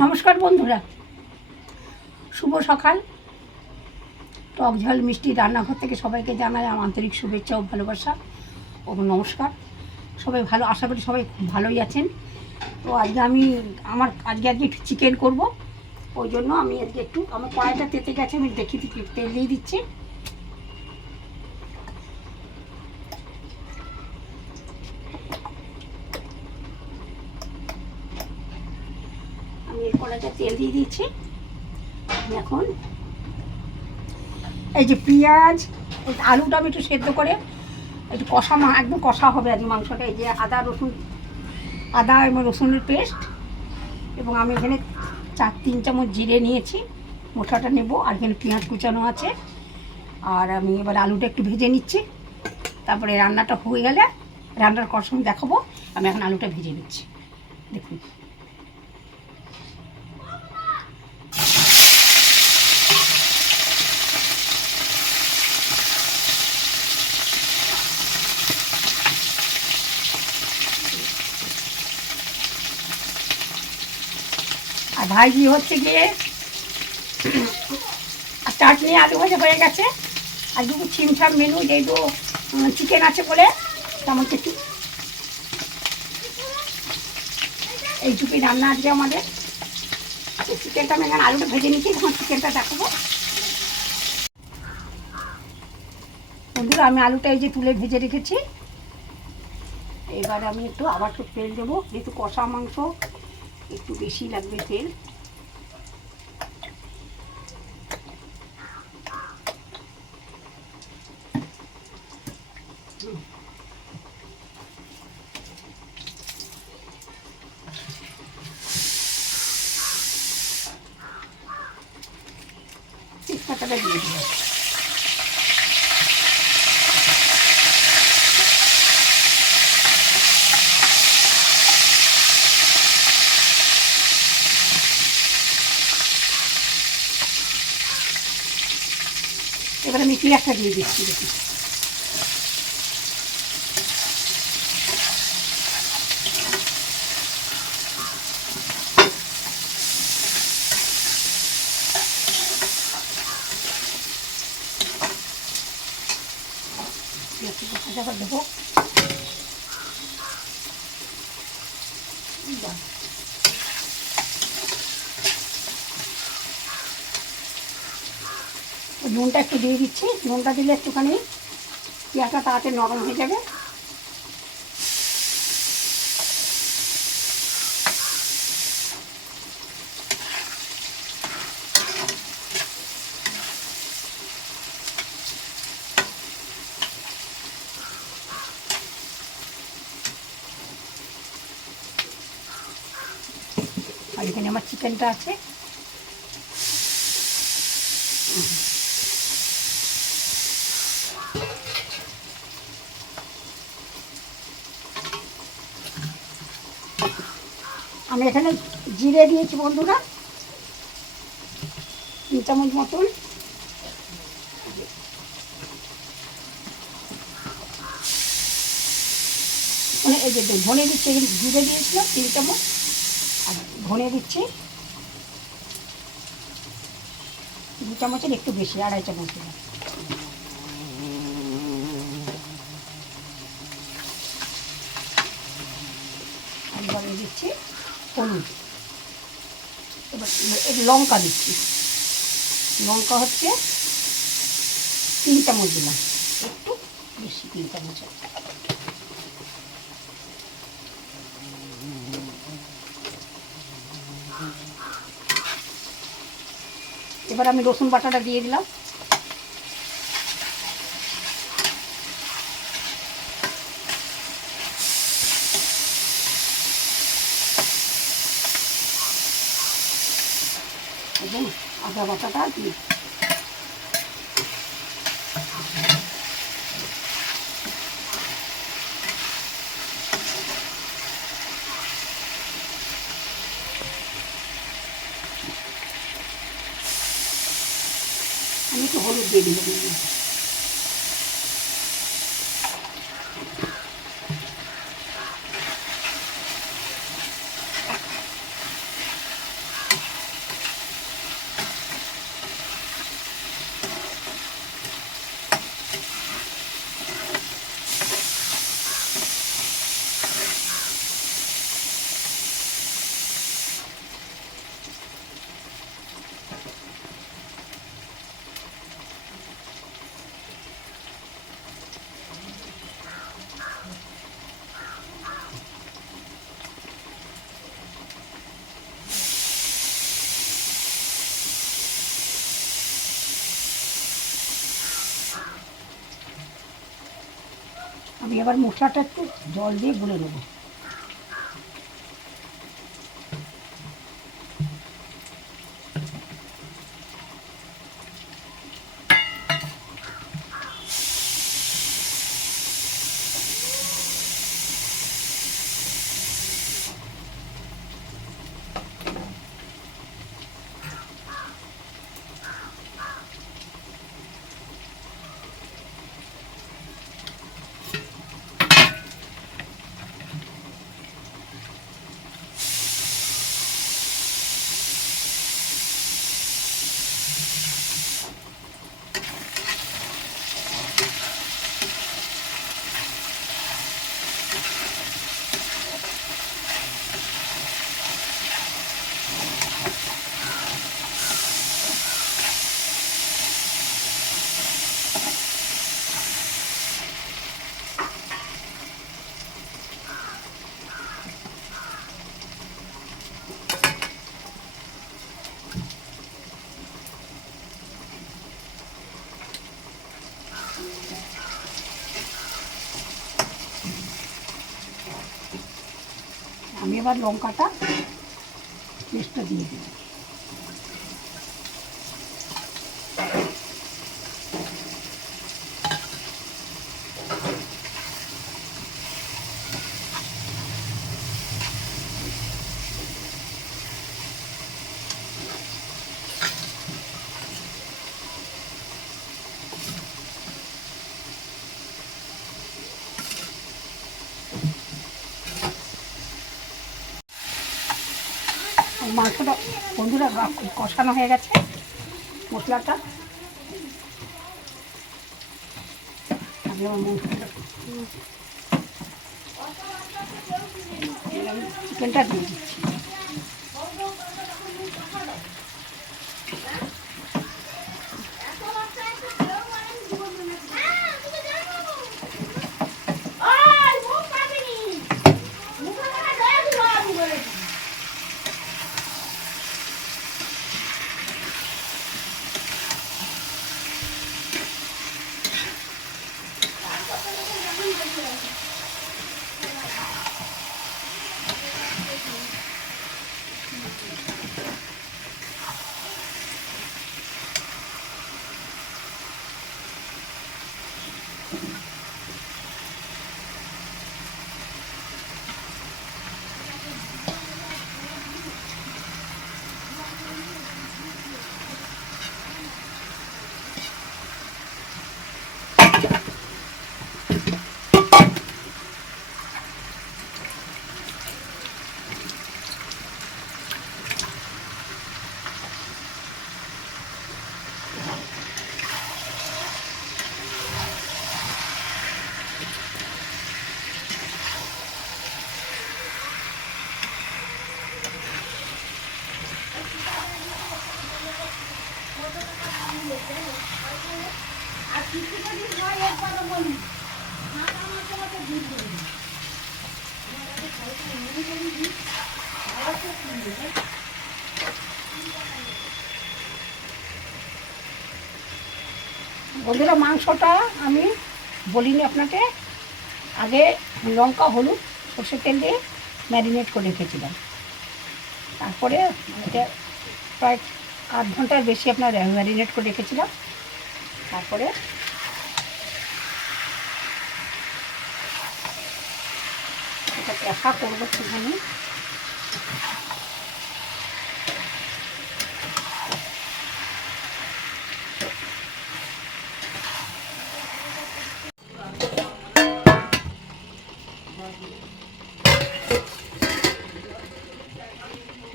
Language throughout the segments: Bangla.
নমস্কার বন্ধুরা, শুভ সকাল। টক ঝাল মিষ্টি রান্নাঘর থেকে সবাইকে জানাই আমার আন্তরিক শুভেচ্ছা ও ভালোবাসা ও নমস্কার। সবাই ভালো, আশা করি সবাই খুব ভালোই আছেন। তো আজকে আজকে একটু চিকেন করব। ওই জন্য আমি আজকে একটু আমার কড়াইটা তেতে গেছে, আমি দেখি তেল দিয়ে দিচ্ছি। আমি কড়াইটা তেল দিয়ে দিচ্ছি। এখন এই যে পেঁয়াজ, আলুটা আমি একটু সেদ্ধ করে একটু একদম কষা হবে আজকে মাংসটা। এই যে আদা এবং রসুনের পেস্ট, এবং আমি এখানে 4-3 চামচ জিরে নিয়েছি, মশলাটা নেব। আর এখানে পেঁয়াজ কুচানো আছে। আর আমি এবার আলুটা একটু ভেজে নিচ্ছি, তারপরে রান্নাটা হয়ে গেলে রান্নার করার সময় দেখাবো। আমি এখন আলুটা ভেজে নিচ্ছি, দেখুন। আর ভাজি হচ্ছে গিয়ে চাটনি, আলু ভাজা হয়ে গেছে। আর দুটো ছিমছাম মেনু, যেহেতু চিকেন আছে বলে তেমন কিছু, এইটুকুই রান্না আজকে আমাদের। চিকেনটা আমি এখানে আলুটা ভেজে নিচ্ছি, তখন চিকেনটা দেখাবো। বন্ধুরা, আমি আলুটা এই যে তুলে ভেজে রেখেছি। এবার আমি আবার একটু তেল দেবো, যেহেতু কষা মাংস একটু বেশি লাগবে তেল। তেজপাতাটা দিয়ে দিলাম। এবার আমি পেঁয়াজটা দিয়ে দিচ্ছি, দেখি। পেঁয়াজটা দেবো। নুনটা একটু দিয়ে দিচ্ছি। নুনটা দিলে একটুখানি পেঁয়াজটা তাড়াতাড়ি নরম হয়ে যাবে। আর এখানে আমার চিকেনটা আছে। আমি এখানে জিরে দিয়েছি বন্ধুরা, 3 চামচ মতন। মানে এই যে ধনে দিচ্ছি, জিরে দিয়েছিলাম 3 চামচ, আর ধনে দিচ্ছি 2 চামচের একটু বেশি, 2.5 চামচ দিলাম। এবার দিচ্ছি হলুদ। এবার লঙ্কা দিচ্ছি। লঙ্কা হচ্ছে 3 চামচ দিলাম, একটু বেশি, 3 চামচ। এবার আমি রসুন বাটাটা দিয়ে দিলাম। এবং আদা বাটাটা দিয়ে আমি একটু হলুদ দিয়ে দিলাম। আমি এবার মশলাটা একটু জল দিয়ে গুলে নেবো। আমি এবার লঙ্কাটা পেস্টটা দিয়ে দেবো। মাংসটা বন্ধুরা কষানো হয়ে গেছে মশলাটা। আমি আমার মশলাটা চিকেনটা দিয়ে দিচ্ছি। বন্ধুরা মাংসটা আমি বলিনি আপনাকে, আগে লঙ্কা হলুদ সর্ষের তেল দিয়ে ম্যারিনেট করে রেখেছিলাম। তারপরে এটা প্রায় 8 ঘন্টার বেশি আপনার ম্যারিনেট করে রেখেছিলাম। তারপরে এটা কষা করবো সেখানে।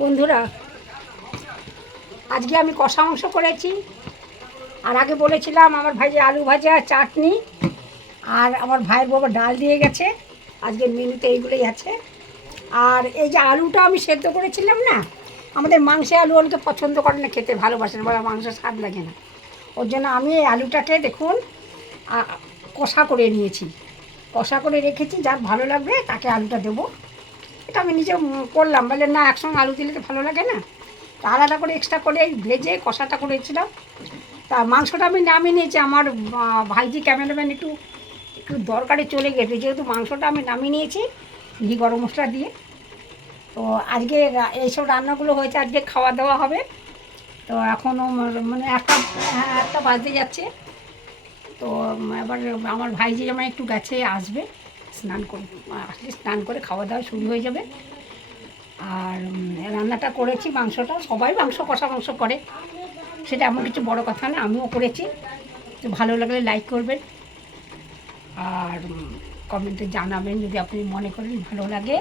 বন্ধুরা আজকে আমি কষা মাংস করেছি, আর আগে বলেছিলাম আমার ভাই যে আলু ভাজা চাটনি, আর আমার ভাইয়ের বাবা ডাল দিয়ে গেছে। আজকের মেনুতে এইগুলোই আছে। আর এই যে আলুটা আমি সেদ্ধ করেছিলাম না, আমাদের মাংসে আলু অনেকে পছন্দ করে না, খেতে ভালোবাসেন, বলে মাংস স্বাদ লাগে না। ওর জন্য আমি এই আলুটাকে দেখুন কষা করে নিয়েছি, কষা করে রেখেছি। যার ভালো লাগবে তাকে আলুটা দেবো। এটা আমি নিজে করলাম, বলে না একসঙ্গে আলু দিলে তো ভালো লাগে না, তা আলাদা করে এক্সট্রা করে ভেজে কষাটা করেছিলাম। তা মাংসটা আমি নামিয়ে নিয়েছি। আমার ভাইজি ক্যামেরাম্যান একটু একটু দরকারে চলে গেছে, যেহেতু মাংসটা আমি নামিয়ে নিয়েছি ঘি গরম মশলা দিয়ে। তো আজকে এইসব রান্নাগুলো হয়েছে, আজকে খাওয়া দাওয়া হবে। তো এখনও মানে একটা বাজতে যাচ্ছে। তো এবার আমার ভাইজি জামাই একটু গেছে, আসবে, স্নান করে আসলে স্নান করে খাওয়া দাওয়া শুরু হয়ে যাবে। আর রান্নাটা করেছি, মাংসটা সবাই কষা মাংস করে, সেটা এমন কিছু বড় কথা না, আমিও করেছি। তো ভালো লাগলে লাইক করবেন আর কমেন্টে জানাবেন যদি আপনি মনে করেন ভালো লাগে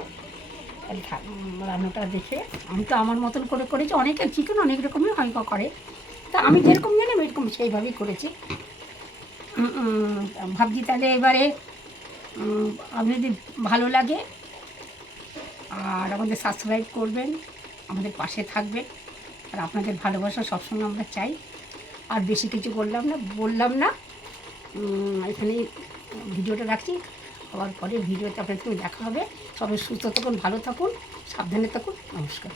রান্নাটা দেখে। আমি তো আমার মতন করে করেছি, অনেকে চিকেন অনেক রকমই হয় করে, তা আমি যেরকম জানি এরকম সেইভাবেই করেছি। ভাবছি তাহলে এবারে আপনি যদি ভালো লাগে আর আমাদের সাবস্ক্রাইব করবেন, আমাদের পাশে থাকবেন। আর আপনাদের ভালোবাসা সবসময় আমরা চাই। আর বেশি কিছু বললাম না, এখানেই ভিডিওটা রাখছি। আবার পরে ভিডিওতে আপনাদের সঙ্গে দেখা হবে। সবাই সুস্থ থাকুন, ভালো থাকুন, সাবধানে থাকুন। নমস্কার।